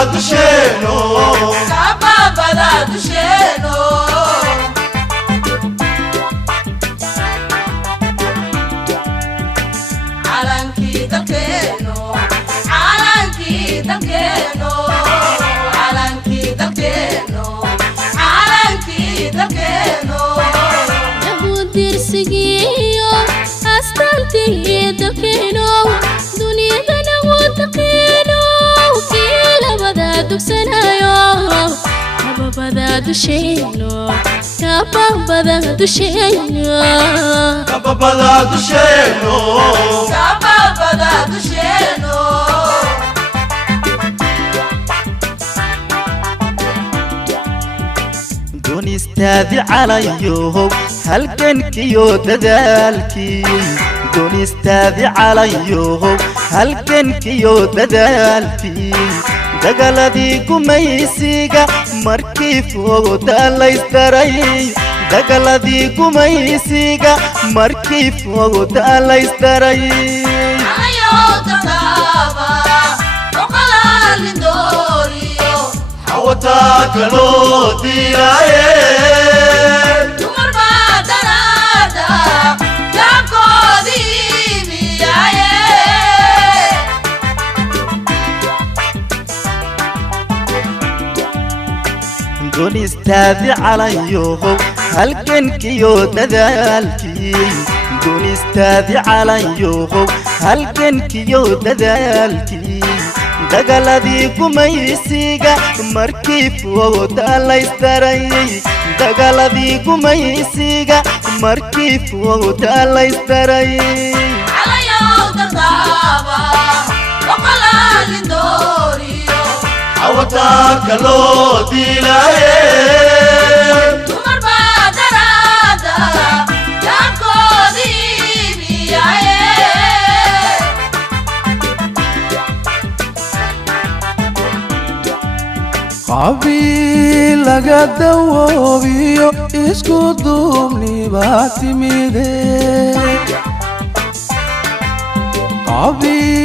dusheno kababada dusheno Alanki dalkeno Alanki dalkeno Alanki dalkeno Alanki dalkeno dirsigiyo astanti dalkeno duniyadana wadaqeno kilabada dugsanayo kababada dusheno kababada dusheno kababada dusheno kababada dusheno دوني استاذي عليو هلكن كيو ددالكي دوني استاذي عليو هلكن كيو ددالكي دقلدي قميسيقا مركي فوق دالايستري دقلدي قميسيقا مركي فوق دالايستري ayo tataba oqalal indoriyo حوتاك لو ديراي dumar badanada gaabkoodii miyaye دوني استاذي عليو هلكن كيو ددالكي دوني استاذي عليو هلكن كيو ددالكي دقلدي قميسيقا مركي فوق دالايستري دقلدي قميسيقا مركي فوق دالايستري ayo tataba oqalal indoriyo حوتاك لو ديراي dumar badanada gaabkoodii miyaye قبيل قدوبيو اسكو دومني باتميدي قبيل